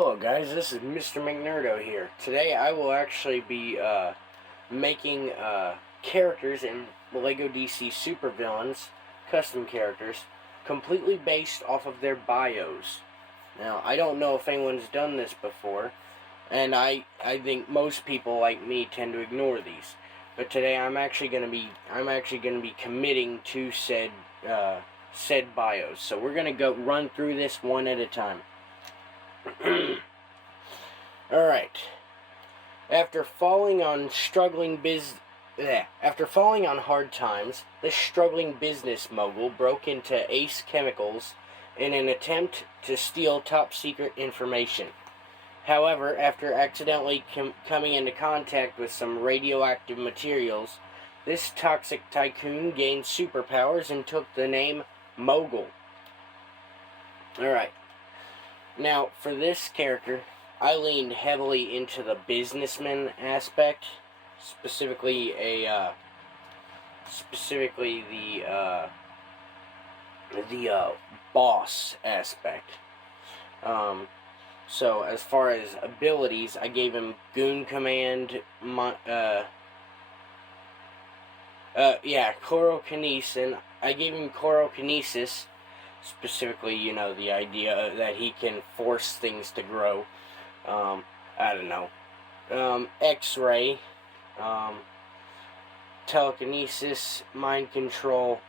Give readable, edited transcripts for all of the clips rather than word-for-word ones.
Hello guys, this is Mr.McNerdo here. Today I will actually be making characters in LEGO DC Supervillains, custom characters, completely based off of their bios. Now, I don't know if anyone's done this before, and I think most people like me tend to ignore these. But today I'm actually gonna be committing to said bios. So we're gonna go run through this one at a time. Alright. After falling on hard times, this struggling business mogul broke into Ace Chemicals in an attempt to steal top-secret information. However, after accidentally coming into contact with some radioactive materials, this toxic tycoon gained superpowers and took the name Mogul. Alright. Now, for this character, I leaned heavily into the businessman aspect, specifically the boss aspect. So as far as abilities, I gave him Goon Command, Chlorokinesis. I gave him Chlorokinesis. Specifically, the idea that he can force things to grow. I don't know. X-ray, telekinesis, mind control,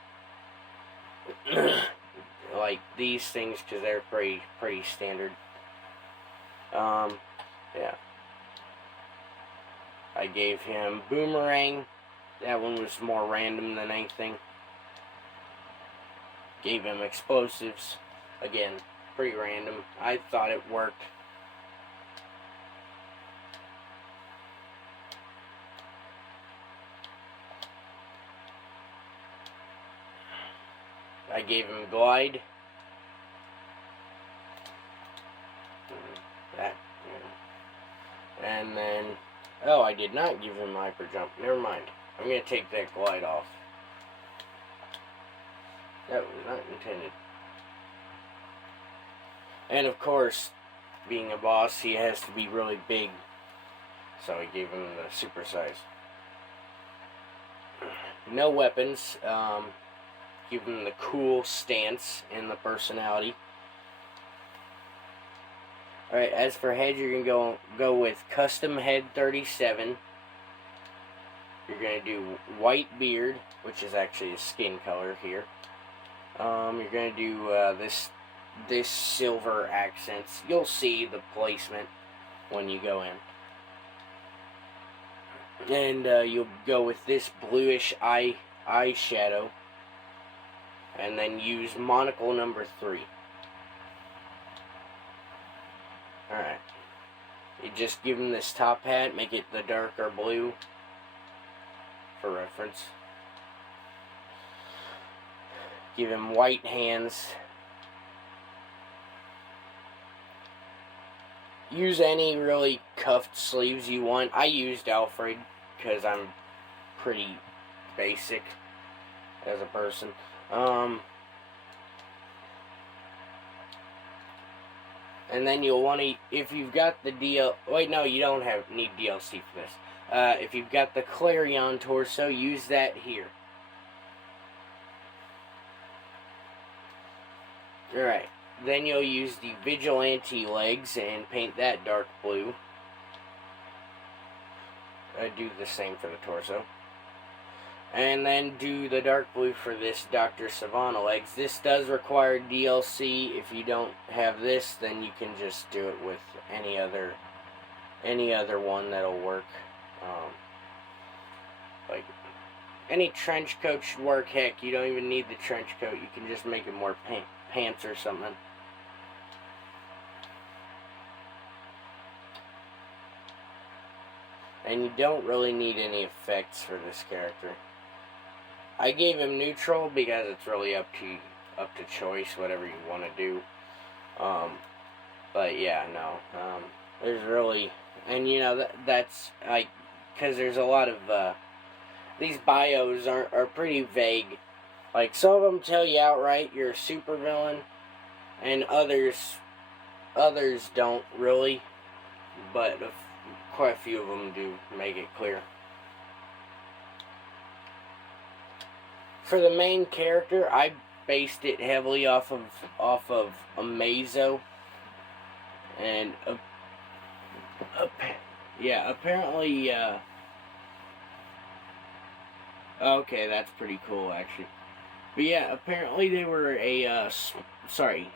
like these things, because they're pretty standard. Yeah. I gave him Boomerang. That one was more random than anything. Gave him Explosives. Again, pretty random. I thought it worked. I gave him Glide. That. And then... Oh, I did not give him Hyper Jump. Never mind. I'm going to take that Glide off. That was not intended. And of course, being a boss, he has to be really big. So I gave him the super size. No weapons. Give him the cool stance and the personality. Alright, as for head, you're going to go with Custom Head 37. You're going to do White Beard, which is actually a skin color here. You're going to do this silver accents. You'll see the placement when you go in. And you'll go with this bluish eyeshadow. And then use monocle number 3. Alright. You just give him this top hat, make it the darker blue for reference. Give him white hands. Use any really cuffed sleeves you want. I used Alfred because I'm pretty basic as a person. And then you'll want to, if you've got the wait, no, you don't need DLC for this. If you've got the Clarion torso, use that here. Alright, then you'll use the Vigilante legs and paint that dark blue. Do the same for the torso. And then do the dark blue for this Dr. Savannah legs. This does require DLC. If you don't have this, then you can just do it with any other one that'll work. Like any trench coat should work. Heck, you don't even need the trench coat. You can just make it more pants or something. And you don't really need any effects for this character. I gave him neutral because it's really up to choice, whatever you want to do. But yeah, no. There's really, and that's like, because there's a lot of these bios are pretty vague. Like, some of them tell you outright you're a supervillain, and others Others don't really, but quite a few of them do make it clear. For the main character, I based it heavily off of Amazo, and yeah, apparently. Okay, that's pretty cool, actually. But yeah, apparently they were a, sorry.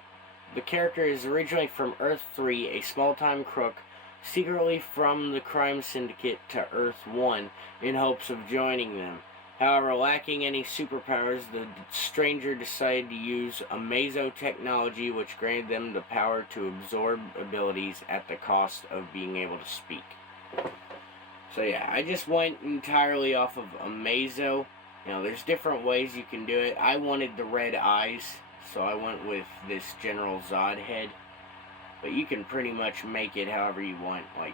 The character is originally from Earth 3, a small-time crook, secretly from the crime syndicate to Earth 1, in hopes of joining them. However, lacking any superpowers, the stranger decided to use Amazo technology, which granted them the power to absorb abilities at the cost of being able to speak. So yeah, I just went entirely off of Amazo. You know, there's different ways you can do it. I wanted the red eyes, so I went with this General Zod head. But you can pretty much make it however you want. Like,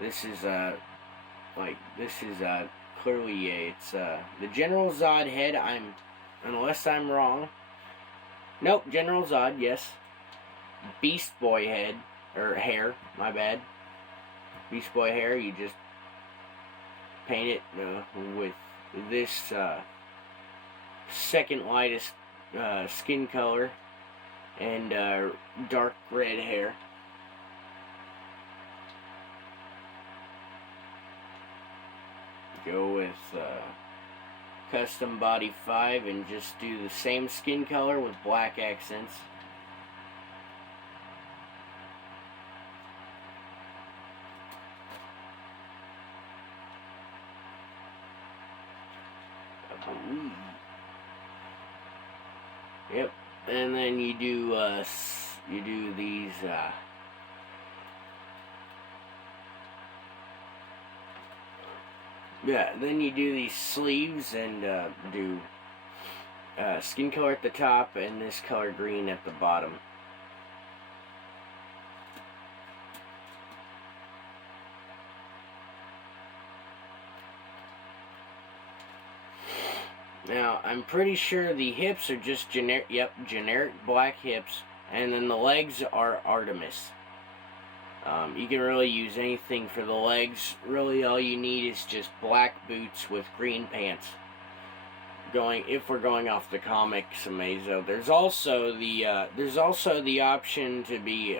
this is clearly it's the General Zod head. Unless I'm wrong. Nope, General Zod, yes. Beast Boy head, or hair, my bad. Beast Boy hair, you just paint it with this second lightest skin color and dark red hair. Go with custom body 5 and just do the same skin color with black accents. Yep, and then you do these yeah, then you do these sleeves and do skin color at the top and this color green at the bottom. Now, I'm pretty sure the hips are just generic black hips, and then the legs are Artemis. You can really use anything for the legs. Really, all you need is just black boots with green pants. If we're going off the comics, Amazo. There's also the option to be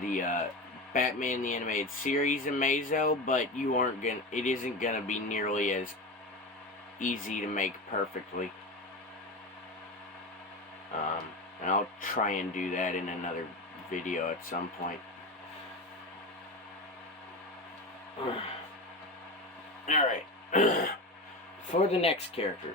the Batman the Animated Series Amazo, but it isn't gonna be nearly as easy to make perfectly. And I'll try and do that in another video at some point. Alright. For the next character.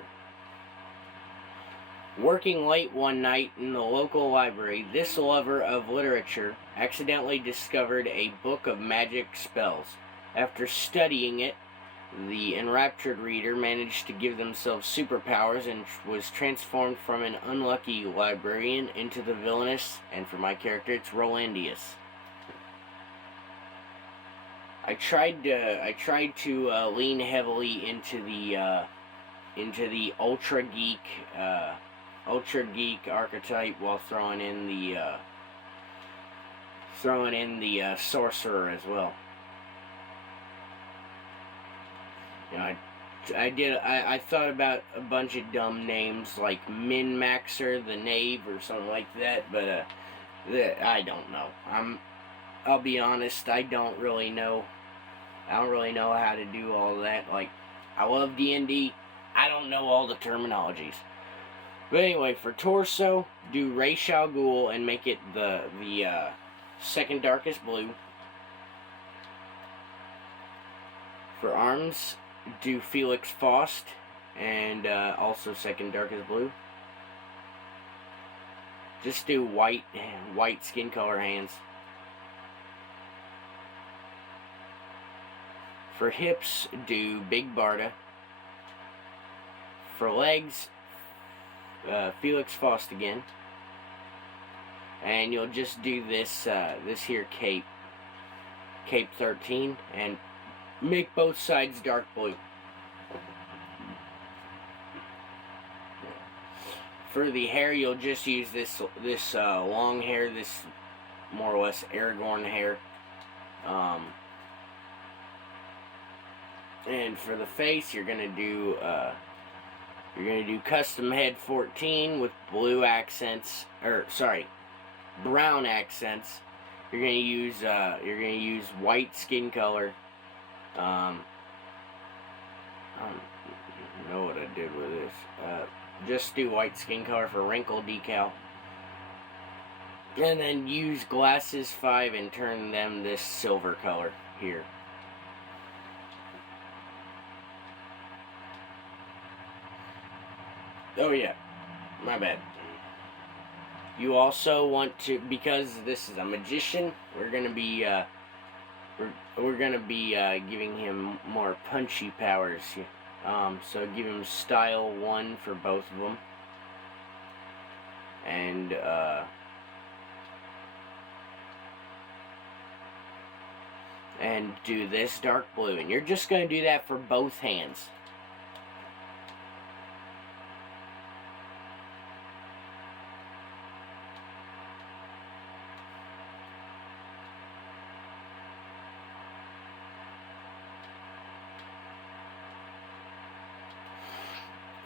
Working late one night in the local library, this lover of literature accidentally discovered a book of magic spells. After studying it, the enraptured reader managed to give themselves superpowers and was transformed from an unlucky librarian into the villainous, and for my character, it's Rolandius. I tried to lean heavily into the ultra geek archetype while throwing in the sorcerer as well. You know, I thought about a bunch of dumb names like Min-Maxer the Knave or something like that, but I don't know. I'll be honest, I don't really know how to do all that. Like, I love D&D, I don't know all the terminologies. But anyway, for torso, do Ra's al Ghul and make it the second darkest blue. For arms, do Felix Faust and also second darkest blue. Just do white skin color hands. For hips, do Big Barda. For legs, Felix Faust again. And you'll just do this here cape 13, and make both sides dark blue. for the hair, you'll just use this long hair, this more or less Aragorn hair. And for the face, you're gonna do custom head 14 with blue accents, brown accents. You're gonna use white skin color. I don't know what I did with this. Just do white skin color for wrinkle decal. And then use glasses 5 and turn them this silver color here. Oh yeah, my bad. You also want to, because this is a magician, we're gonna be giving him more punchy powers. So give him style 1 for both of them, and do this dark blue, and you're just gonna do that for both hands.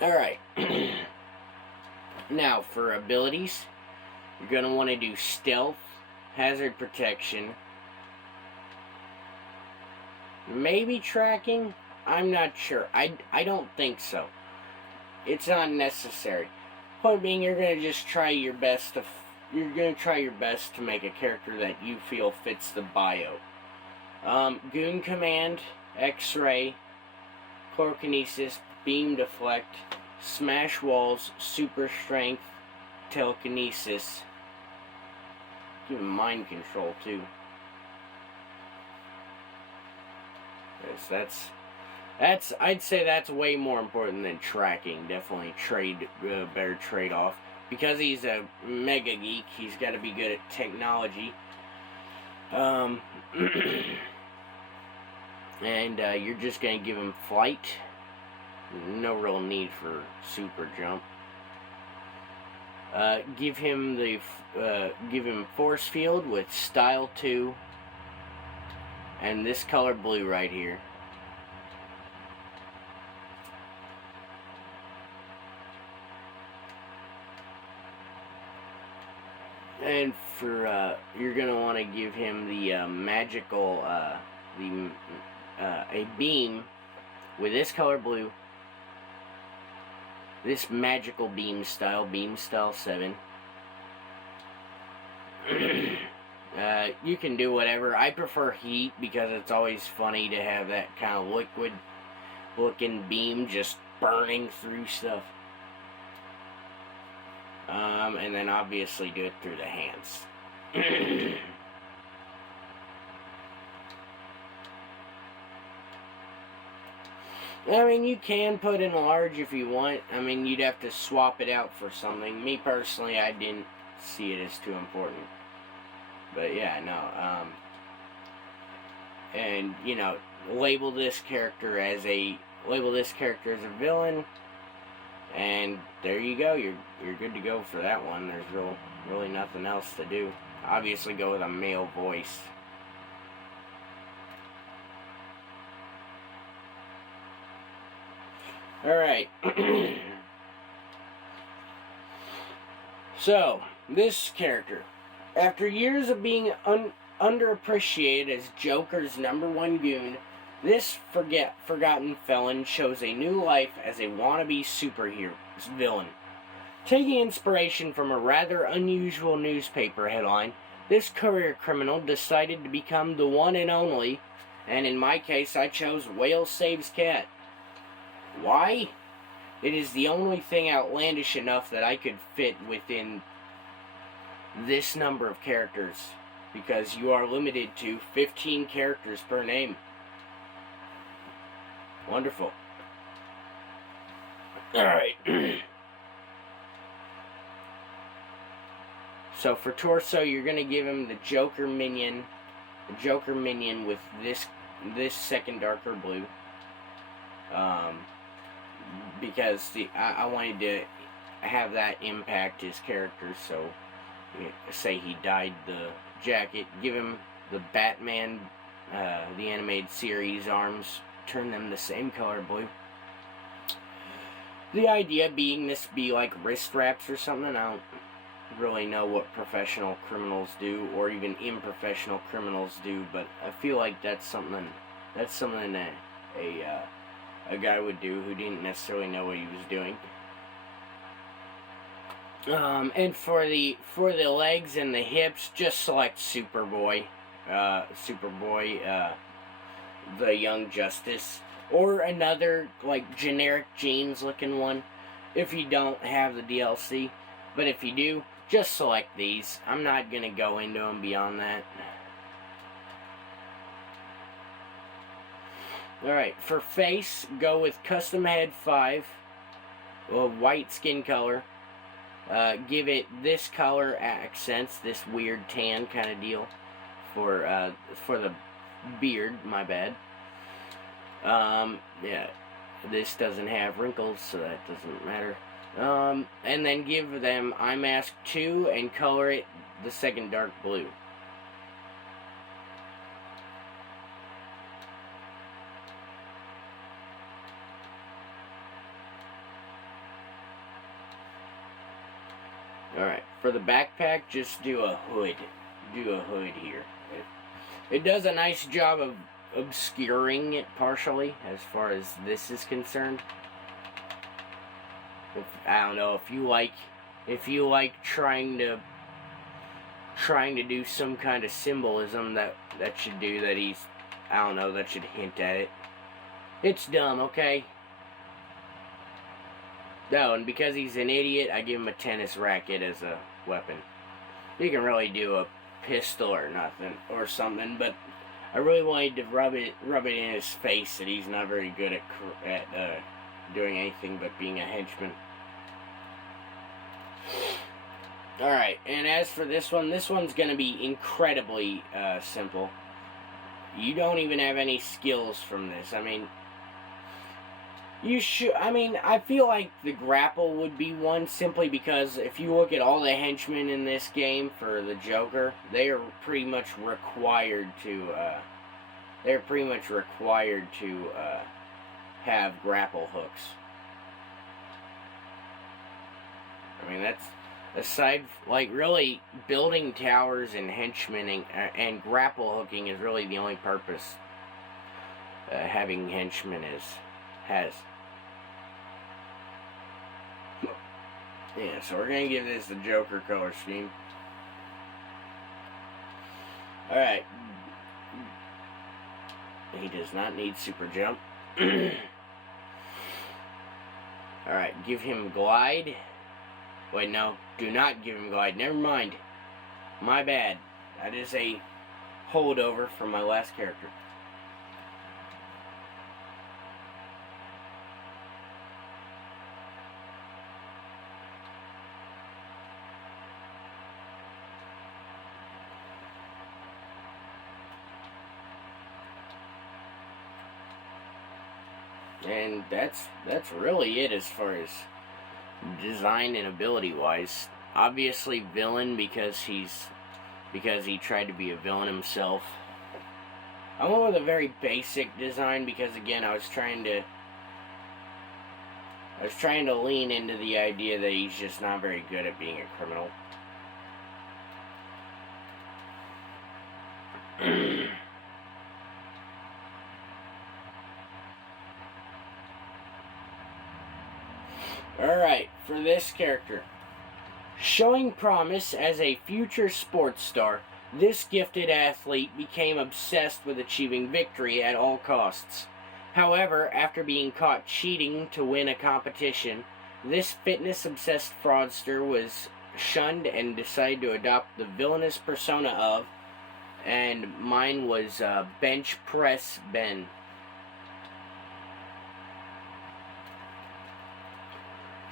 Alright, now for abilities, you're going to want to do stealth, hazard protection, maybe tracking, I'm not sure, I don't think so, it's not necessary. Point being, you're going to just try your best to make a character that you feel fits the bio. Goon command, X-ray, Chlorokinesis, beam deflect, smash walls, super strength, telekinesis. Give him mind control too. Yes, that's I'd say that's way more important than tracking. Definitely better trade off, because he's a mega geek. He's got to be good at technology. And you're just gonna give him flight. No real need for super jump. Give him force field with style 2 and this color blue right here. And for you're gonna want to give him the magical a beam with this color blue. This magical beam style 7. You can do whatever. I prefer heat because it's always funny to have that kind of liquid looking beam just burning through stuff. And then obviously do it through the hands. I mean, you can put in large if you want. I mean, you'd have to swap it out for something. Me personally, I didn't see it as too important. But yeah, no. And you know, label this character as a villain, and there you go. You're good to go for that one. There's really nothing else to do. Obviously, go with a male voice. Alright. So, this character, after years of being underappreciated as Joker's #1 goon, this forgotten felon shows a new life as a wannabe superhero villain. Taking inspiration from a rather unusual newspaper headline, this career criminal decided to become the one and only, and in my case I chose Whale Saves Cat. Why? It is the only thing outlandish enough that I could fit within this number of characters, because you are limited to 15 characters per name. Wonderful. Alright. So for torso, you're going to give him the Joker minion with this second darker blue. Because I wanted to have that impact his character. So, say he dyed the jacket, give him the Batman, the animated series arms, turn them the same color blue. The idea being this be like wrist wraps or something. I don't really know what professional criminals do, or even unprofessional criminals do, but I feel like that's something that a guy would do who didn't necessarily know what he was doing. And for the legs and the hips, just select Superboy, the Young Justice, or another like generic jeans looking one if you don't have the DLC. But if you do, just select these. I'm not gonna go into them beyond that. Alright, for face, go with Custom Head 5, white skin color. Give it this color accents, this weird tan kind of deal for the beard, my bad. Yeah, this doesn't have wrinkles, so that doesn't matter. And then give them Eye Mask 2 and color it the second dark blue. Alright, for the backpack, just do a hood. Do a hood here. It does a nice job of obscuring it partially, as far as this is concerned. I don't know, if you like trying to do some kind of symbolism, that should do that. That should hint at it. It's dumb, okay? No, and because he's an idiot, I give him a tennis racket as a weapon. You can really do a pistol or nothing, or something, but I really wanted to rub it in his face that he's not very good at doing anything but being a henchman. Alright, and as for this one's going to be incredibly simple. You don't even have any skills from this. I mean, I feel like the grapple would be one, simply because if you look at all the henchmen in this game for the Joker, they are pretty much required to, have grapple hooks. I mean, that's, aside, like, really, building towers and henchmen and grapple hooking is really the only purpose having henchmen has. Yeah, so we're going to give this the Joker color scheme. Alright. He does not need super jump. Alright, give him glide. Wait, no. Do not give him glide. Never mind. My bad. That is a holdover from my last character. And that's really it as far as design and ability wise. Obviously villain because he tried to be a villain himself. I went with a very basic design because, again, I was trying to lean into the idea that he's just not very good at being a criminal. Alright, for this character. Showing promise as a future sports star, this gifted athlete became obsessed with achieving victory at all costs. However, after being caught cheating to win a competition, this fitness-obsessed fraudster was shunned and decided to adopt the villainous persona of, and mine was Bench Press Ben.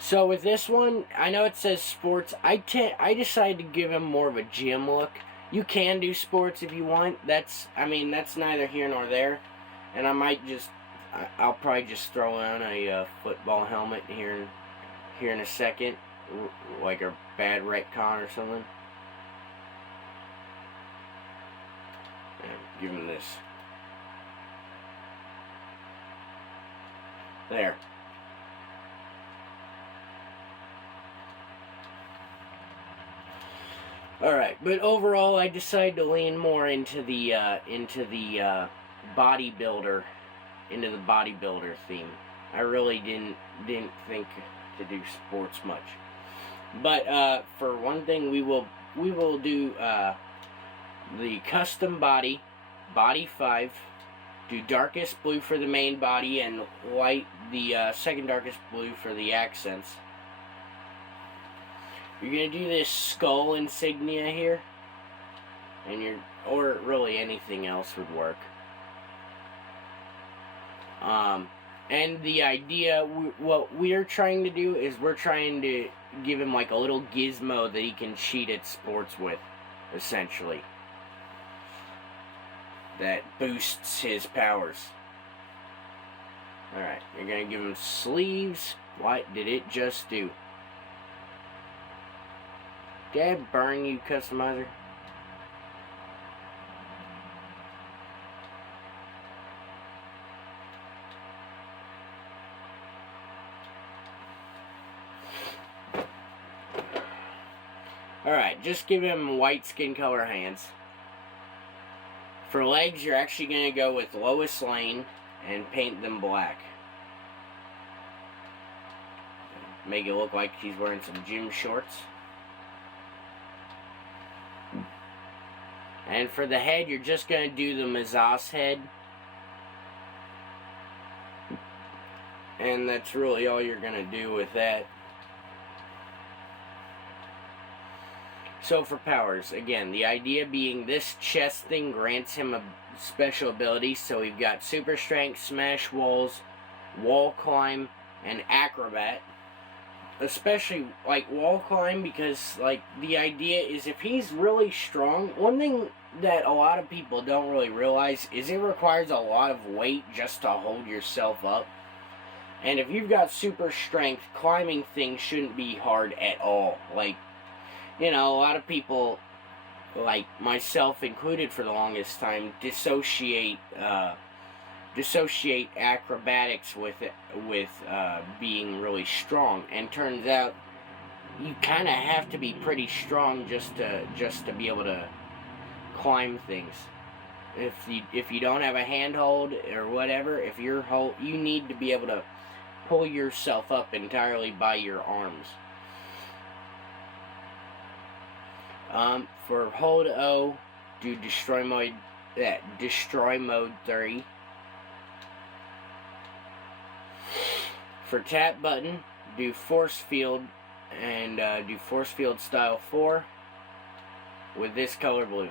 So with this one, I know it says sports. I decided to give him more of a gym look. You can do sports if you want. That's neither here nor there. And I'll probably just throw on a football helmet here in a second. like a bad retcon or something. And give him this. There. Alright, but overall I decided to lean more into the bodybuilder theme. I really didn't think to do sports much. But for one thing, we will do the custom body 5. Do darkest blue for the main body and the second darkest blue for the accents. You're gonna do this skull insignia here, and or really anything else would work. And the idea, what we're trying to do is we're trying to give him like a little gizmo that he can cheat at sports with, essentially. That boosts his powers. Alright, you're gonna give him sleeves. What did it just do? Did I burn you, customizer? Alright, just give him white skin color hands. For legs, you're actually going to go with Lois Lane and paint them black. Make it look like she's wearing some gym shorts. And for the head, you're just going to do the Mazas head. And that's really all you're going to do with that. So for powers, again, the idea being this chest thing grants him a special ability. So we've got super strength, smash walls, wall climb, and acrobat. Especially like wall climb, because like the idea is if he's really strong, one thing that a lot of people don't really realize is it requires a lot of weight just to hold yourself up. And if you've got super strength, climbing things shouldn't be hard at all. Like, you know, a lot of people, like myself included for the longest time, dissociate acrobatics with being really strong, and turns out you kind of have to be pretty strong just to be able to climb things. If you don't have a handhold or whatever, you need to be able to pull yourself up entirely by your arms. For hold O, do destroy mode 3. For tap button, do force field and do force field style 4 with this color blue.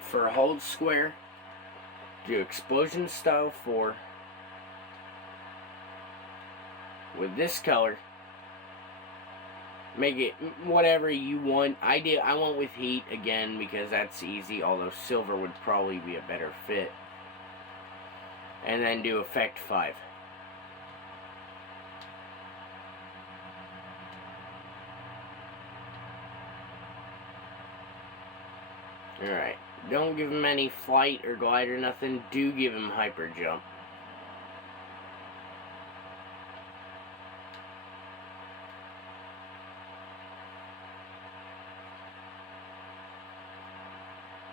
For hold square, do explosion style 4 with this color. Make it whatever you want. I went with heat again because that's easy, although silver would probably be a better fit. And then do effect 5. Alright. Don't give him any flight or glide or nothing. Do give him hyper jump.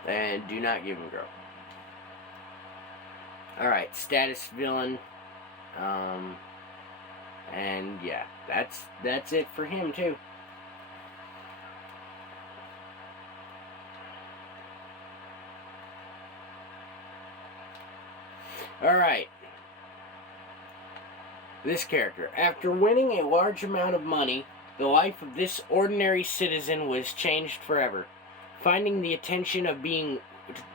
And do not give him grow. Alright, status villain. And yeah, that's it for him too. Alright. This character. After winning a large amount of money, the life of this ordinary citizen was changed forever. Finding the attention of being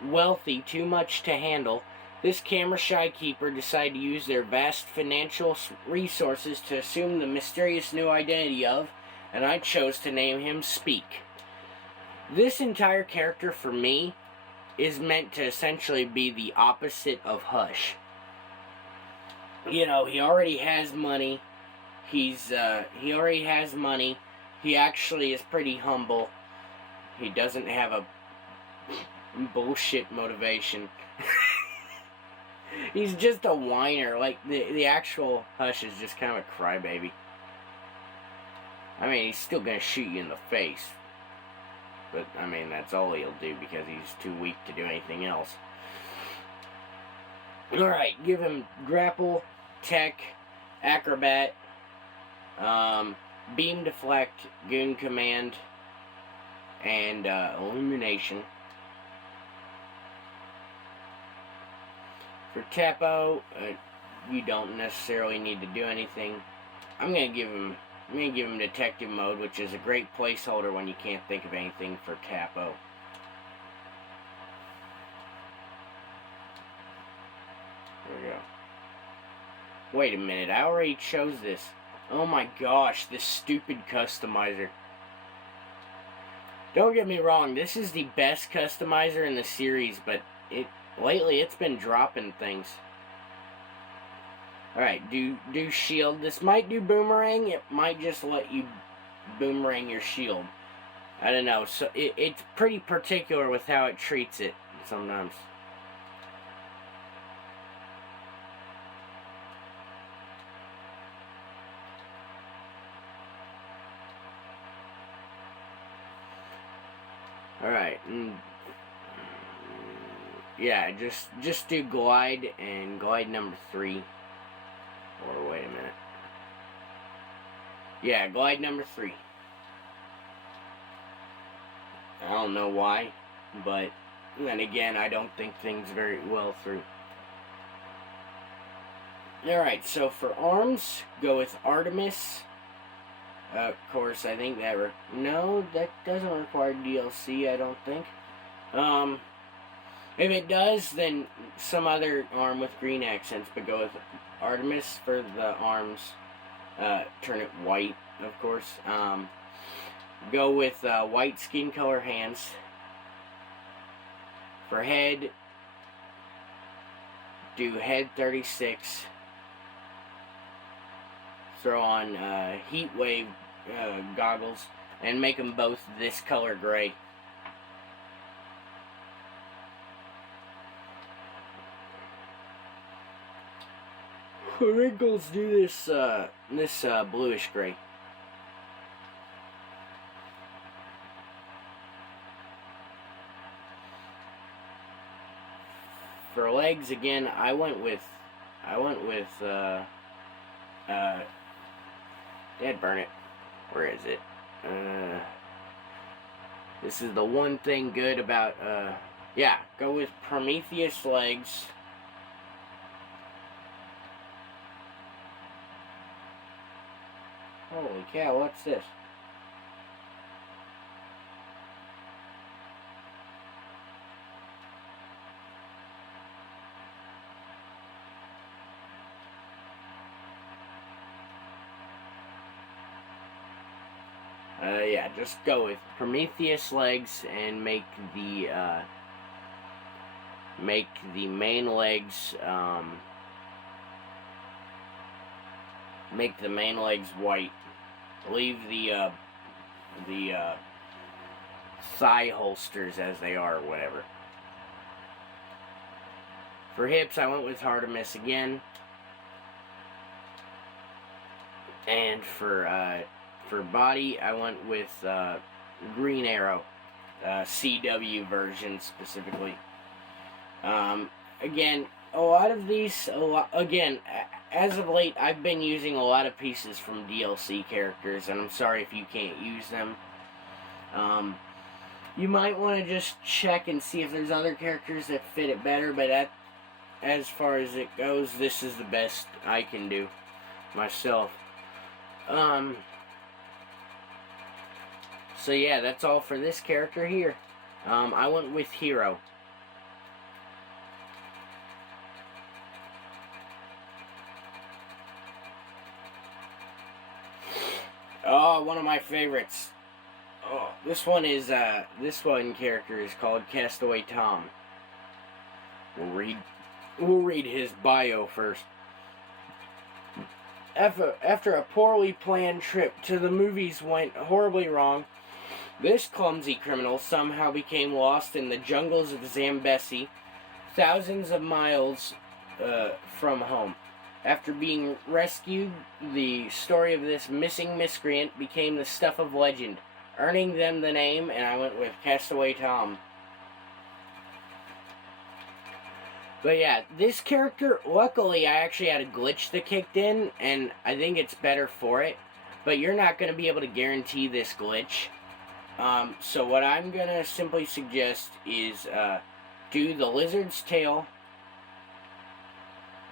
wealthy too much to handle, this camera-shy keeper decided to use their vast financial resources to assume the mysterious new identity of, and I chose to name him Speak. This entire character, for me, is meant to essentially be the opposite of Hush. You know, he already has money. He already has money. He actually is pretty humble. He doesn't have a bullshit motivation. He's just a whiner. Like, the actual Hush is just kind of a crybaby. I mean, he's still gonna shoot you in the face. But, I mean, that's all he'll do because he's too weak to do anything else. Alright, give him Grapple, Tech, Acrobat, Beam Deflect, Goon Command, and Illumination. For Tepo, you don't necessarily need to do anything. I'm gonna give him Detective Mode, which is a great placeholder when you can't think of anything for Tepo. There we go. Wait a minute, I already chose this. Oh my gosh, this stupid customizer. Don't get me wrong, this is the best customizer in the series, but lately it's been dropping things. Alright, do shield. This might do boomerang. It might just let you boomerang your shield. I don't know. So it's pretty particular with how it treats it sometimes. Alright. Yeah, just do glide and glide number 3. Or wait a minute. Yeah, glide number 3. I don't know why, but then again, I don't think things very well through. Alright, so for arms, go with Artemis. Of course, I think that... No, that doesn't require DLC, I don't think. If it does, then some other arm with green accents, but go with Artemis for the arms. Turn it white, of course. Go with white skin color hands. For head, do head 36. Throw on heat wave goggles and make them both this color gray. Wrinkles do this bluish gray. For legs again, I went with Dead burn it. Where is it? This is the one thing good about yeah, go with Prometheus legs. Holy cow, what's this? Yeah, just go with Prometheus legs and make the main legs white. Leave the thigh holsters as they are, or whatever. For hips, I went with Artemis again, and for body, I went with Green Arrow, CW version specifically. Again, a lot of these, again, as of late, I've been using a lot of pieces from DLC characters, and I'm sorry if you can't use them. You might want to just check and see if there's other characters that fit it better, but as far as it goes, this is the best I can do myself. So yeah, that's all for this character here. I went with Hero. Oh, one of my favorites. Oh, this one character is called Castaway Tom. We'll read his bio first. After a poorly planned trip to the movies went horribly wrong, this clumsy criminal somehow became lost in the jungles of Zambesi, thousands of miles from home. After being rescued, the story of this missing miscreant became the stuff of legend, earning them the name, and I went with Castaway Tom. But yeah, this character, luckily I actually had a glitch that kicked in, and I think it's better for it. But you're not going to be able to guarantee this glitch. So what I'm going to simply suggest is do the lizard's tail,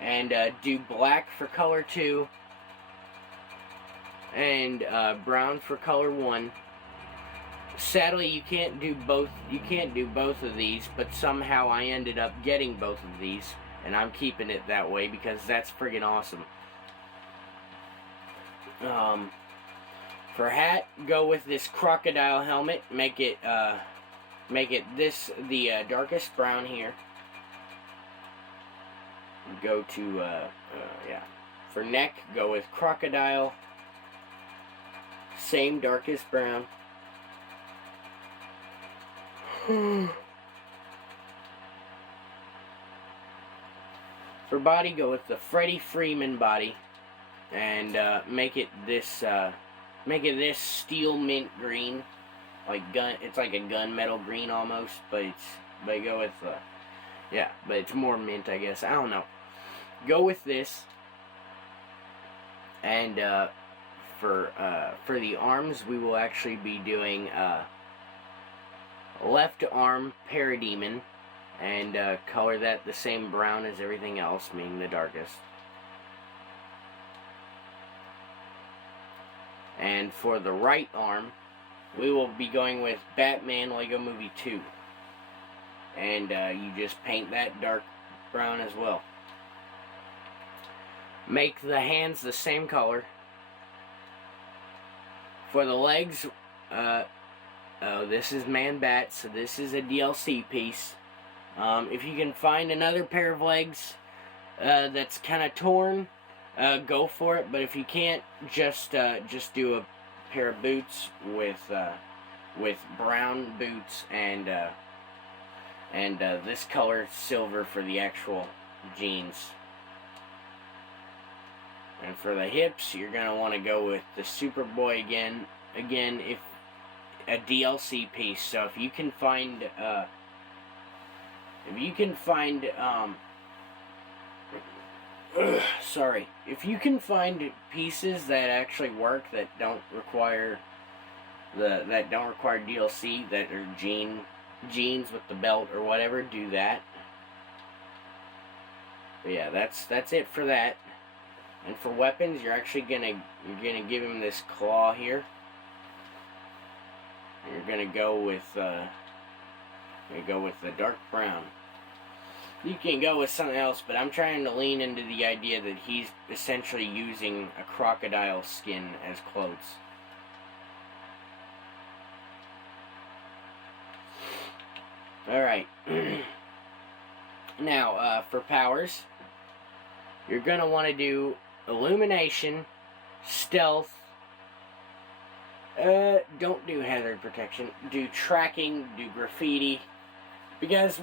and do black for color 2, and brown for color 1. Sadly, you can't do both. You can't do both of these, but somehow I ended up getting both of these, and I'm keeping it that way because that's friggin' awesome. For hat, go with this crocodile helmet. Make it this the darkest brown here. Go to yeah. For neck, go with crocodile. Same darkest brown. For body, go with the Freddie Freeman body, and make it this steel mint green, like gun. It's like a gunmetal green almost, but go with yeah, but it's more mint, I guess. I don't know. Go with this, and for the arms, we will actually be doing left arm parademon, and color that the same brown as everything else, meaning the darkest. And for the right arm, we will be going with Batman Lego Movie 2, and you just paint that dark brown as well. Make the hands the same color. For the legs, oh, this is Man Bat, so this is a DLC piece. If you can find another pair of legs that's kind of torn, go for it. But if you can't, just do a pair of boots with brown boots and this color silver for the actual jeans. And for the hips, you're gonna want to go with the Superboy again. Again, if a DLC piece. So if you can find sorry, if you can find pieces that actually work, that don't require DLC, that are jeans with the belt or whatever, do that. But yeah, that's it for that. And for weapons, you're gonna give him this claw here. You're gonna go with the dark brown. You can go with something else, but I'm trying to lean into the idea that he's essentially using a crocodile skin as clothes. Alright. Now, for powers, you're gonna want to do illumination, stealth. Don't do hazard protection. Do tracking. Do graffiti. Because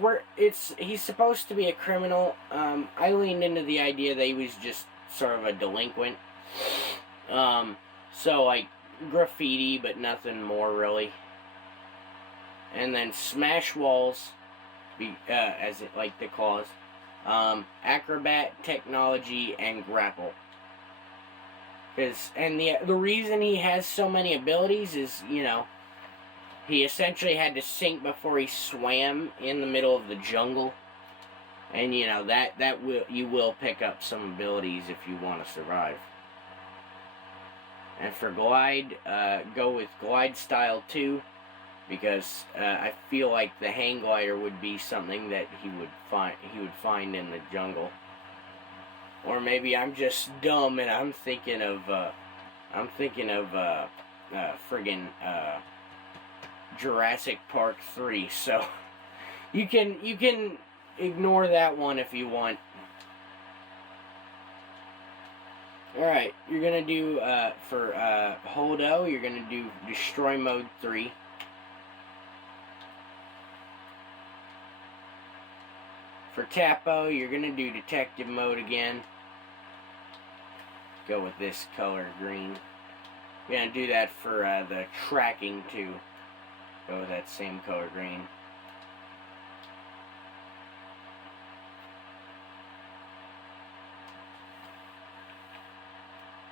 he's supposed to be a criminal. I leaned into the idea that he was just sort of a delinquent. So like graffiti, but nothing more really. And then smash walls, as it like the claws. Acrobat, technology, and grapple. And the reason he has so many abilities is, he essentially had to sink before he swam in the middle of the jungle. And, you will pick up some abilities if you want to survive. And for glide, go with glide style 2, because I feel like the hang glider would be something that he would find in the jungle. Or maybe I'm just dumb and I'm thinking of friggin' Jurassic Park 3. So you can ignore that one if you want. Alright, you're going to do, for Holdo, you're going to do Destroy Mode 3. For Tapo, you're going to do Detective Mode again. Go with this color, green. You're going to do that for the tracking, too. Go with that same color, green.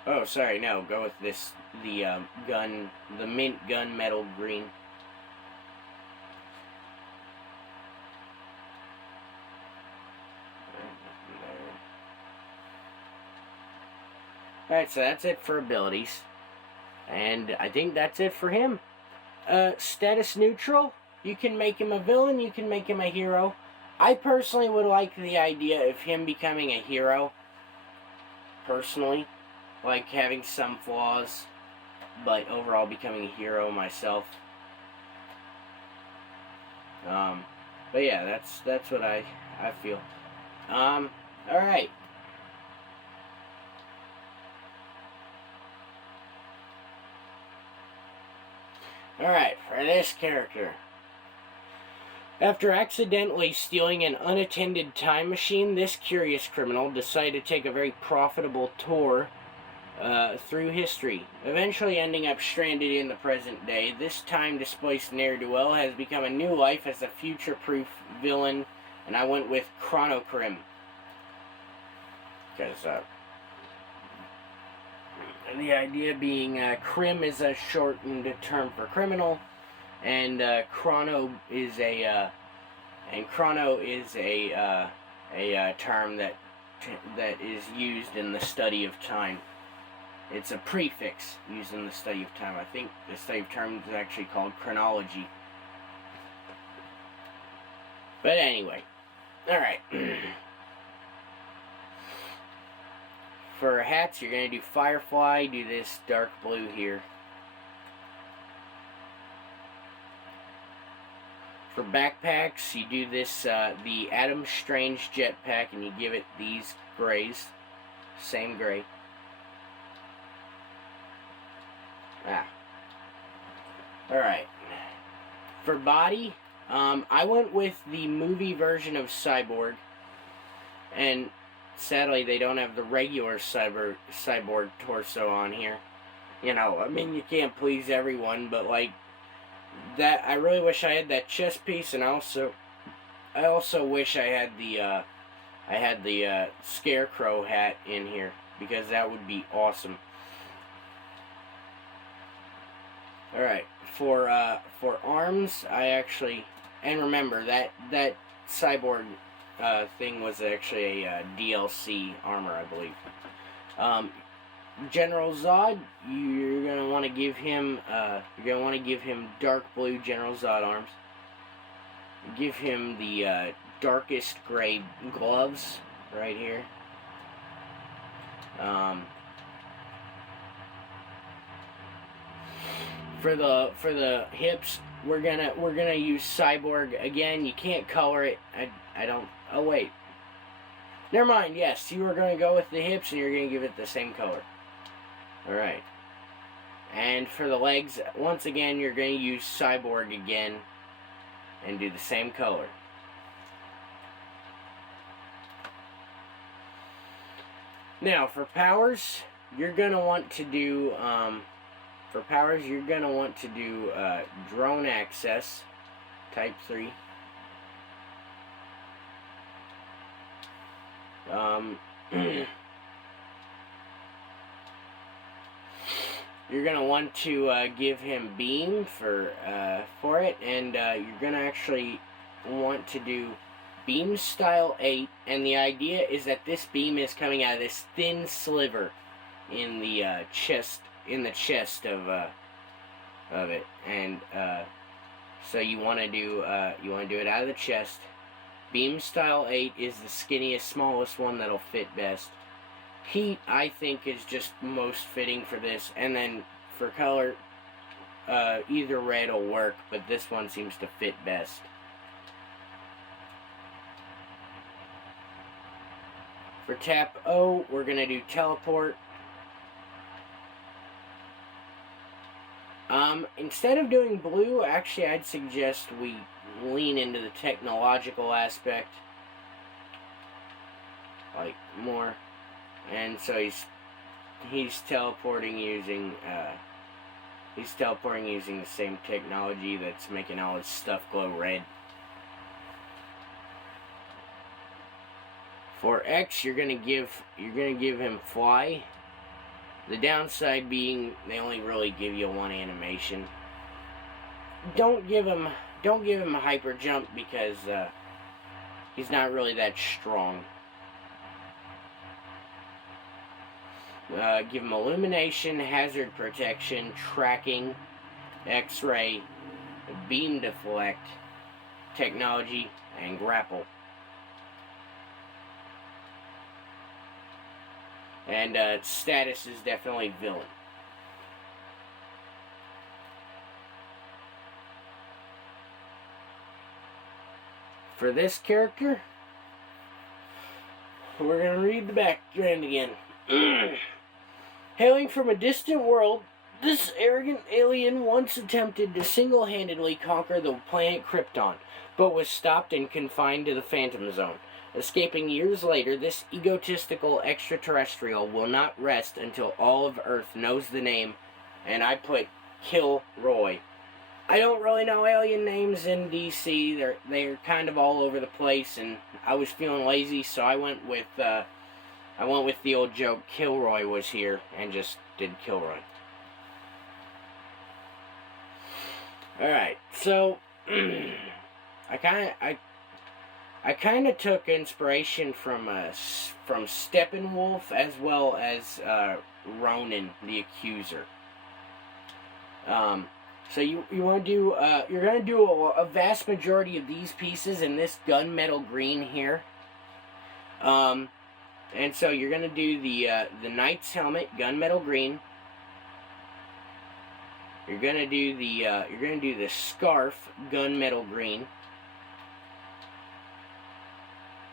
Oh, sorry, no. Go with this, the mint gunmetal green. Alright, so that's it for abilities. And I think that's it for him. Status neutral. You can make him a villain, you can make him a hero. I personally would like the idea of him becoming a hero. Personally. Like having some flaws, but overall becoming a hero myself. But yeah, that's what I feel. Alright. Alright, for this character. After accidentally stealing an unattended time machine, this curious criminal decided to take a very profitable tour through history, eventually ending up stranded in the present day. This time-displaced ne'er-do-well has become a new life as a future-proof villain, and I went with Chronocrim. Because, the idea being, Crim is a shortened term for criminal, and Chrono is a term that is used in the study of time. It's a prefix used in the study of time. I think the study of time is actually called chronology. But anyway. Alright. For hats, you're going to do Firefly. Do this dark blue here. For backpacks, you do this, the Adam Strange jetpack, and you give it these grays. Same gray. Alright. For body, I went with the movie version of Cyborg. And sadly, they don't have the regular Cyborg torso on here. You know, I mean, you can't please everyone, but like, that, I really wish I had that chest piece, and I also wish I had the Scarecrow hat in here, because that would be awesome. Alright, for arms, I actually, and remember, that Cyborg thing was actually a DLC armor, I believe. General Zod, you're gonna want to give him dark blue General Zod arms. Give him the darkest gray gloves right here. For the hips, we're gonna use Cyborg again. You can't color it. I don't. Oh wait. Never mind. Yes, you were gonna go with the hips, and you're gonna give it the same color. All right. And for the legs, once again, you're gonna use Cyborg again, and do the same color. Now for powers, you're gonna want to do. For powers, you're going to want to do drone access, type 3. You're going to want to give him beam for it, and you're going to actually want to do beam style 8, and the idea is that this beam is coming out of this thin sliver in the chest of it, and so you want to do it out of the chest. Beam style 8 is the skinniest, smallest one that'll fit best. Heat, I think, is just most fitting for this, and then for color, either red will work, but this one seems to fit best. For tap O, we're going to do teleport. Instead of doing blue, actually I'd suggest we lean into the technological aspect. Like, more. And so he's teleporting using the same technology that's making all his stuff glow red. For X, you're gonna give him fly. The downside being they only really give you one animation. Don't give him a hyper jump because he's not really that strong. Give him illumination, hazard protection, tracking, X-ray, beam deflect, technology, and grapple. And status is definitely villain. For this character, we're going to read the background again. Hailing from a distant world, this arrogant alien once attempted to single-handedly conquer the planet Krypton, but was stopped and confined to the Phantom Zone. Escaping years later, this egotistical extraterrestrial will not rest until all of Earth knows the name, and I put Kilroy. I don't really know alien names in DC. They're kind of all over the place, and I was feeling lazy, so I went with the old joke. Kilroy was here, and just did Kilroy. All right, so I kind of took inspiration from Steppenwolf as well as Ronan the Accuser. So you want to do you're going to do a vast majority of these pieces in this gunmetal green here. And so you're going to do the Knight's helmet, gunmetal green. You're going to do the scarf, gunmetal green.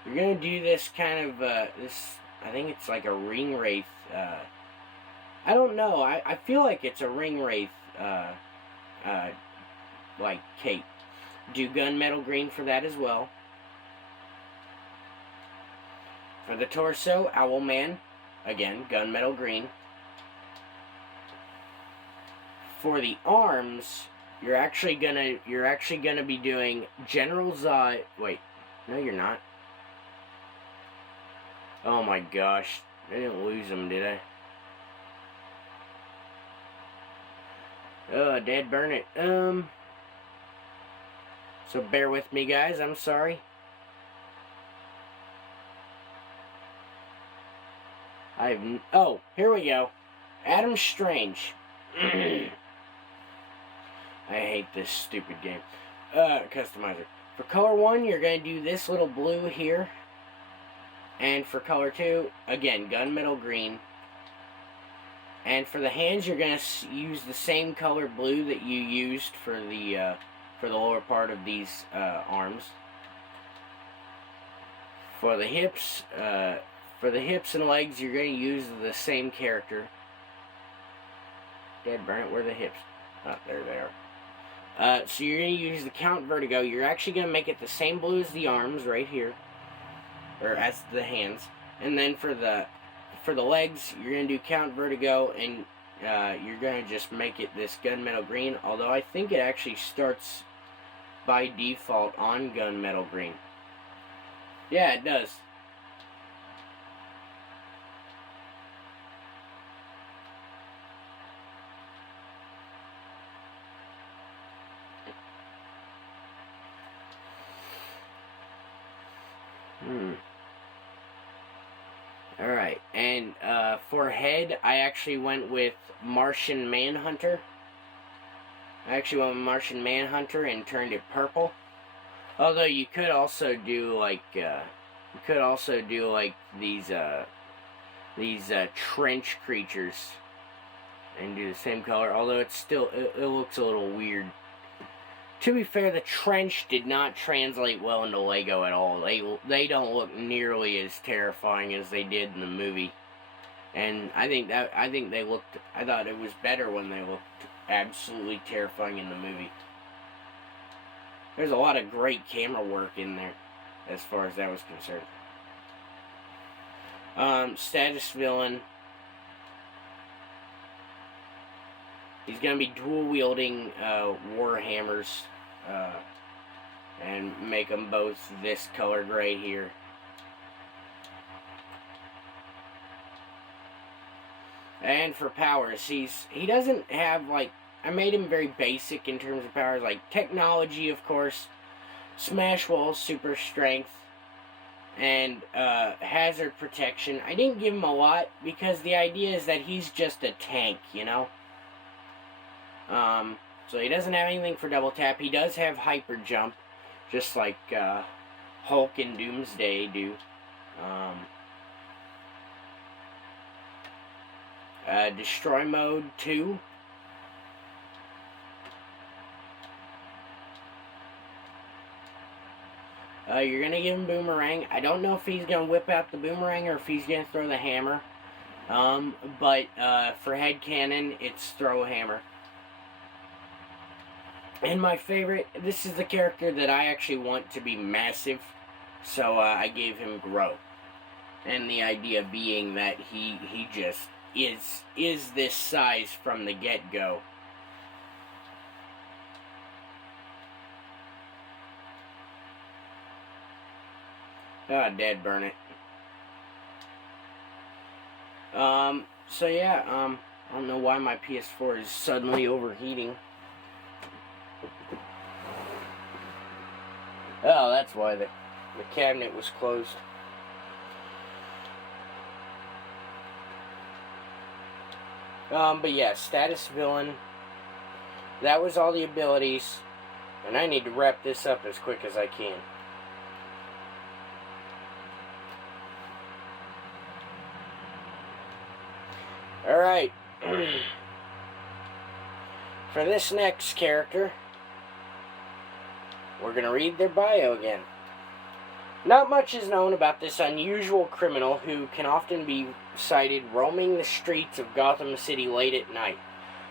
You're going to do this kind of, I think it's like a ring wraith, I don't know, I feel like it's a ring wraith, like cape. Do gunmetal green for that as well. For the torso, Owlman, again, gunmetal green. For the arms, you're actually gonna be doing General Zod. Wait, no, you're not. Oh my gosh, I didn't lose him, did I? Oh, Dad burn it. So bear with me, guys. I'm sorry. Oh, here we go. Adam Strange. I hate this stupid game. Customizer. For color 1, you're going to do this little blue here. And for color 2, again, gunmetal green. And for the hands, you're going to use the same color blue that you used for the lower part of these arms. For the hips and legs, you're going to use the same character. Dead burn it, where are the hips? Oh, there they are. So you're going to use the Count Vertigo. You're actually going to make it the same blue as the arms right here. Or as the hands. And then for the legs, you're going to do Count Vertigo, and you're going to just make it this gunmetal green, although I think it actually starts by default on gunmetal green. Yeah, it does. Alright, and for head, I actually went with Martian Manhunter. And turned it purple. Although you could also do like these trench creatures and do the same color. Although it looks a little weird. To be fair, the trench did not translate well into Lego at all. They don't look nearly as terrifying as they did in the movie. And I thought it was better when they looked absolutely terrifying in the movie. There's a lot of great camera work in there, as far as that was concerned. Status villain. He's going to be dual-wielding warhammers, and make them both this color gray here. And for powers, he doesn't have, like, I made him very basic in terms of powers, like technology, of course, smash walls, super strength, and hazard protection. I didn't give him a lot because the idea is that he's just a tank, you know? So he doesn't have anything for double tap. He does have hyper jump, just like Hulk and Doomsday do. Destroy mode 2. You're going to give him boomerang. I don't know if he's going to whip out the boomerang or if he's going to throw the hammer. But for head cannon, it's throw a hammer. And my favorite, this is the character that I actually want to be massive, so I gave him grow. And the idea being that he just is this size from the get-go. Ah, dead, burn it. So yeah, I don't know why my PS4 is suddenly overheating. Oh, that's why the cabinet was closed. But yeah, status villain. That was all the abilities. And I need to wrap this up as quick as I can. Alright. For this next character, we're going to read their bio again. Not much is known about this unusual criminal who can often be sighted roaming the streets of Gotham City late at night,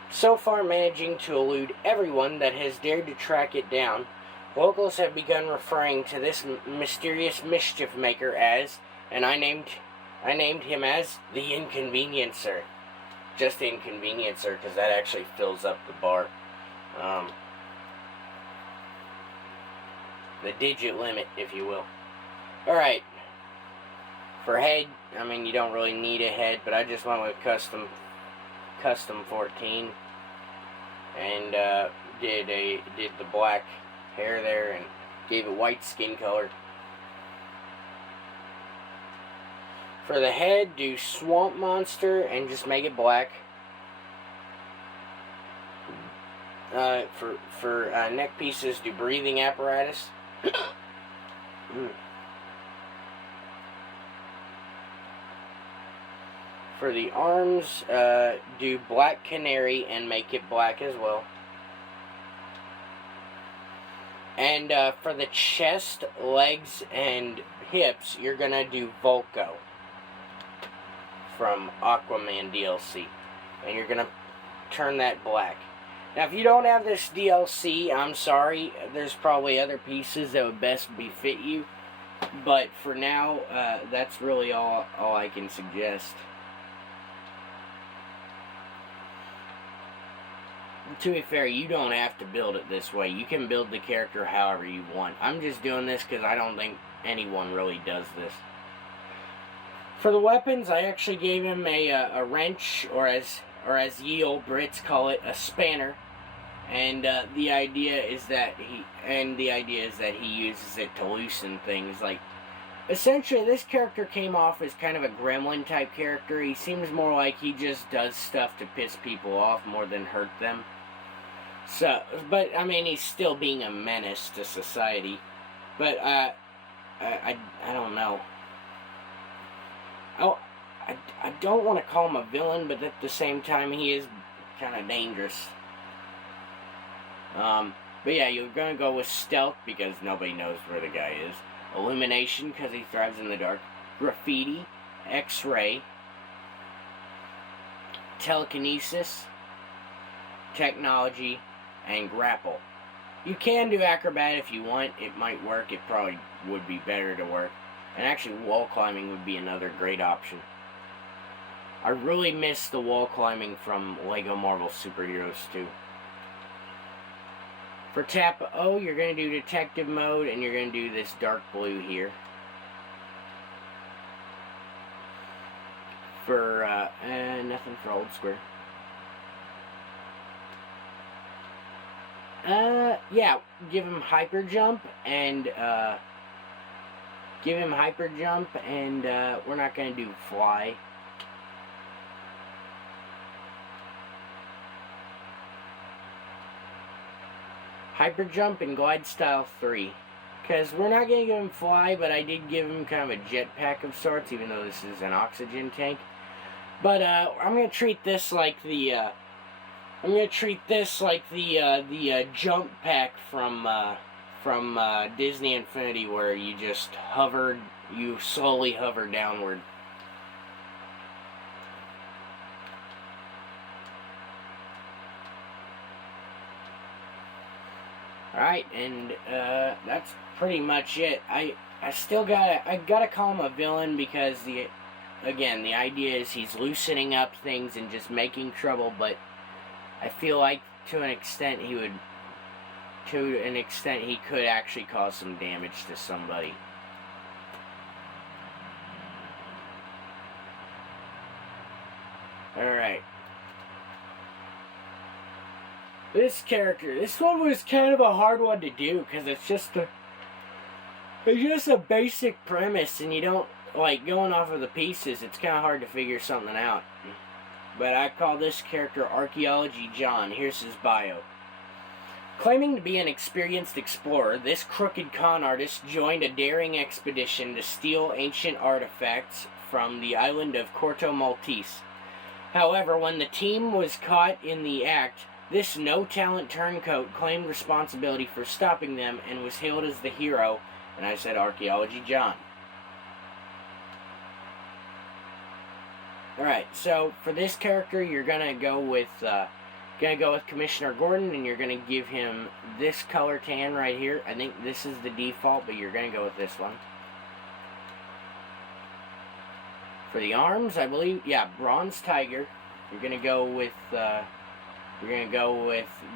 so far managing to elude everyone that has dared to track it down. Locals have begun referring to this mysterious mischief maker as, and I named him as, the Inconveniencer. Just Inconveniencer, because that actually fills up the bar. The digit limit, if you will. Alright. For head, I mean, you don't really need a head, but I just went with custom 14. And did the black hair there and gave it white skin color. For the head, do Swamp Monster and just make it black. For neck pieces, do Breathing Apparatus. For the arms, do Black Canary and make it black as well. And for the chest, legs, and hips, you're gonna do Volko from Aquaman DLC. And you're gonna turn that black. Now, if you don't have this DLC, I'm sorry. There's probably other pieces that would best befit you. But for now, that's really all I can suggest. To be fair, you don't have to build it this way. You can build the character however you want. I'm just doing this because I don't think anyone really does this. For the weapons, I actually gave him a wrench, or as ye old Brits call it, a spanner. And the idea is that he uses it to loosen things. Like, essentially, this character came off as kind of a Gremlin type character. He seems more like he just does stuff to piss people off more than hurt them. So, but I mean, he's still being a menace to society. But I don't know. Oh, I don't want to call him a villain, but at the same time, he is kind of dangerous. But But yeah, you're going to go with stealth because nobody knows where the guy is. Illumination because he thrives in the dark. Graffiti, X-ray, telekinesis, technology, and grapple. You can do acrobat if you want. It might work. It probably would be better to work. And actually, wall climbing would be another great option. I really miss the wall climbing from Lego Marvel Superheroes too. For tap O, you're going to do detective mode, and you're going to do this dark blue here. For, nothing for old square. Yeah, give him hyper jump, and, we're not going to do fly. Hyper jump and glide style 3. Because we're not going to give him fly, but I did give him kind of a jetpack of sorts, even though this is an oxygen tank. But, I'm going to treat this like the, jump pack from Disney Infinity, where you just you slowly hover downward. Alright, and that's pretty much it. I gotta call him a villain because the idea is he's loosening up things and just making trouble, but I feel like to an extent he could actually cause some damage to somebody. Alright. This one was kind of a hard one to do because it's just a basic premise, and you don't, like, going off of the pieces, it's kind of hard to figure something out. But I call this character Archaeology John. Here's his bio. Claiming to be an experienced explorer, this crooked con artist joined a daring expedition to steal ancient artifacts from the island of Corto Maltese. However, when the team was caught in the act, this no-talent turncoat claimed responsibility for stopping them and was hailed as the hero, and I said Archaeology John. Alright, so for this character, you're gonna go with Commissioner Gordon, and you're gonna give him this color tan right here. I think this is the default, but you're gonna go with this one. For the arms, I believe, yeah, Bronze Tiger. You're gonna go with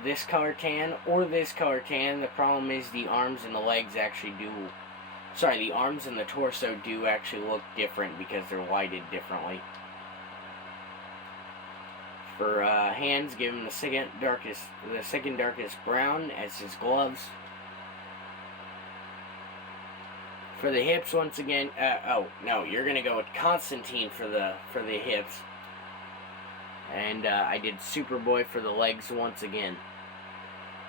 this color tan or this color tan. The problem is the arms and the legs actually the arms and the torso do actually look different because they're lighted differently. For hands, give him the second darkest brown as his gloves. For the hips, once again, you're gonna go with Constantine for the hips. And I did Superboy for the legs once again,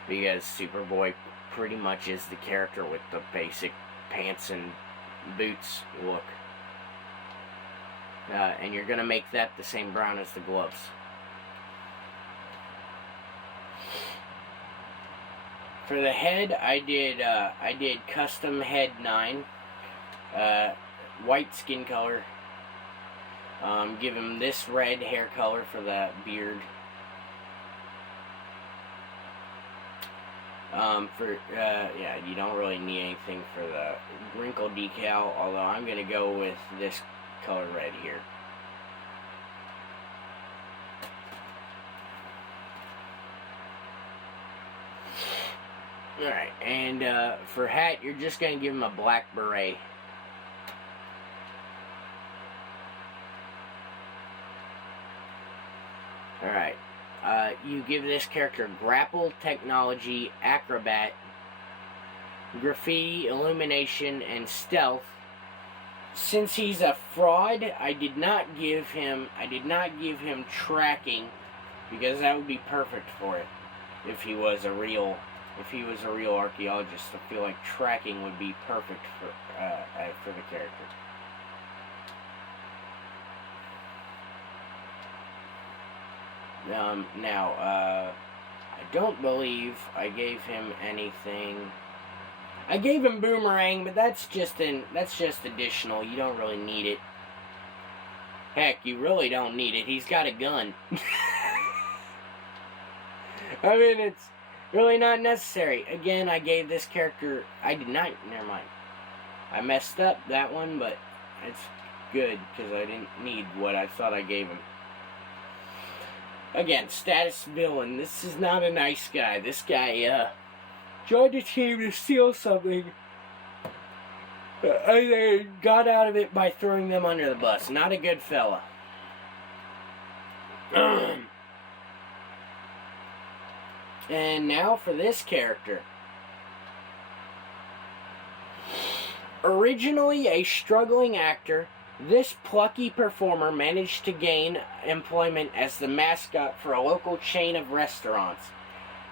because Superboy pretty much is the character with the basic pants and boots look. And you're gonna make that the same brown as the gloves. For the head, I did custom head 9, white skin color. Give him this red hair color for the beard. You don't really need anything for the wrinkle decal, although I'm going to go with this color red here. Alright, and for hat, you're just going to give him a black beret. Alright, you give this character grapple, technology, acrobat, graffiti, illumination, and stealth. Since he's a fraud, I did not give him tracking, because that would be perfect for it. If he was a real archaeologist, I feel like tracking would be perfect for the character. I don't believe I gave him anything. I gave him Boomerang, but that's just additional. You don't really need it. Heck, you really don't need it. He's got a gun. I mean, it's really not necessary. Again, I gave this character... I did not... Never mind. I messed up that one, but it's good, because I didn't need what I thought I gave him. Again, status villain. This is not a nice guy. This guy, joined the team to steal something. I got out of it by throwing them under the bus. Not a good fella. And now for this character. Originally a struggling actor, this plucky performer managed to gain employment as the mascot for a local chain of restaurants.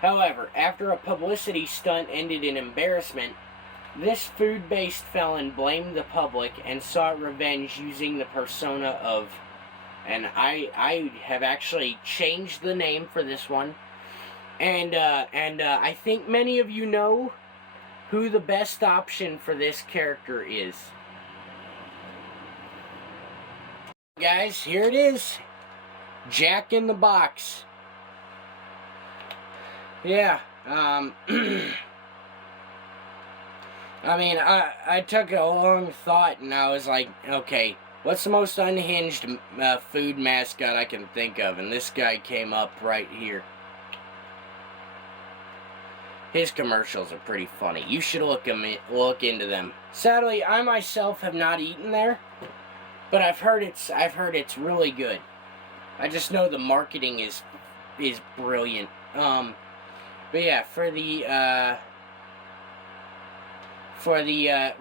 However, after a publicity stunt ended in embarrassment, this food-based felon blamed the public and sought revenge using the persona of... And I have actually changed the name for this one. And I think many of you know who the best option for this character is. Guys, here it is. Jack in the Box. Yeah, I mean, I took a long thought and I was like, okay, what's the most unhinged food mascot I can think of? And this guy came up right here. His commercials are pretty funny. You should look into them. Sadly, I myself have not eaten there, but I've heard it's really good. I just know the marketing is brilliant. But yeah,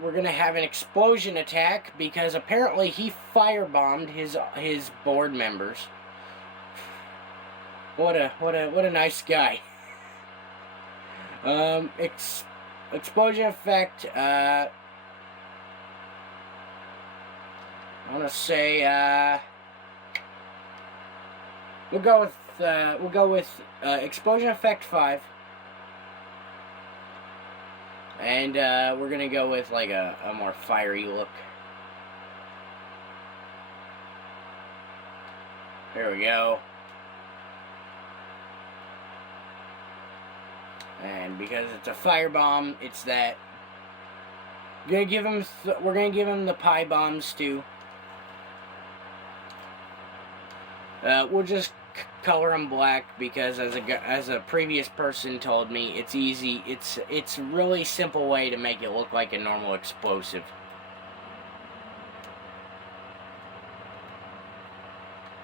we're gonna have an explosion attack because apparently he firebombed his board members. What a nice guy. Explosion effect. I want to say we'll go with explosion effect 5. And we're gonna go with like a more fiery look. There we go. And because it's a firebomb, it's that. We're gonna give him the pie bombs too. We'll just color them black because, as a previous person told me, it's easy. It's a really simple way to make it look like a normal explosive.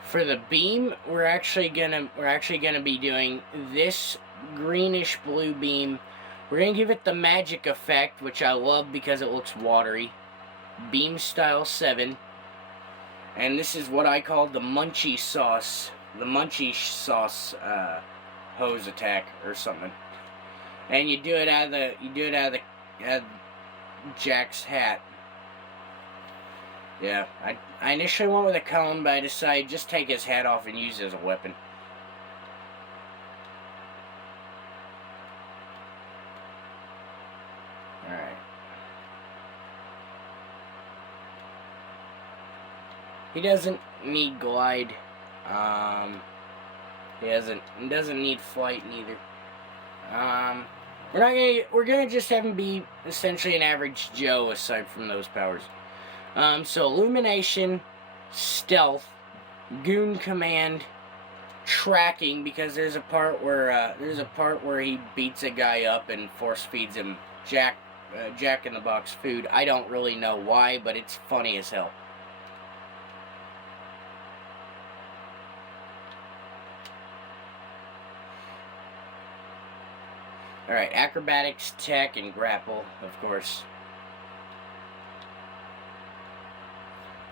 For the beam, we're actually gonna be doing this greenish blue beam. We're gonna give it the magic effect, which I love because it looks watery. Beam style 7. And this is what I call the munchie sauce. The munchie sauce hose attack or something. And you do it out of Jack's hat. Yeah, I initially went with a cone, but I decided just take his hat off and use it as a weapon. Alright. He doesn't need glide. He doesn't need flight neither. We're gonna just have him be essentially an average Joe aside from those powers. So illumination, stealth, goon command, tracking, because there's a part where he beats a guy up and force feeds him Jack in the Box food. I don't really know why, but it's funny as hell. Alright, acrobatics, tech, and grapple, of course.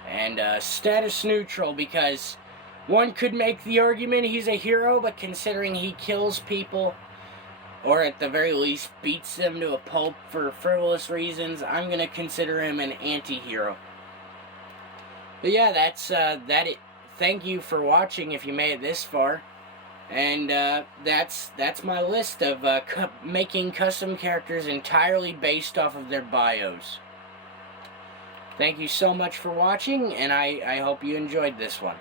And status neutral, because one could make the argument he's a hero, but considering he kills people, or at the very least beats them to a pulp for frivolous reasons, I'm going to consider him an anti-hero. But yeah, that's that. Thank you for watching if you made it this far. And that's my list of making custom characters entirely based off of their bios. Thank you so much for watching, and I hope you enjoyed this one.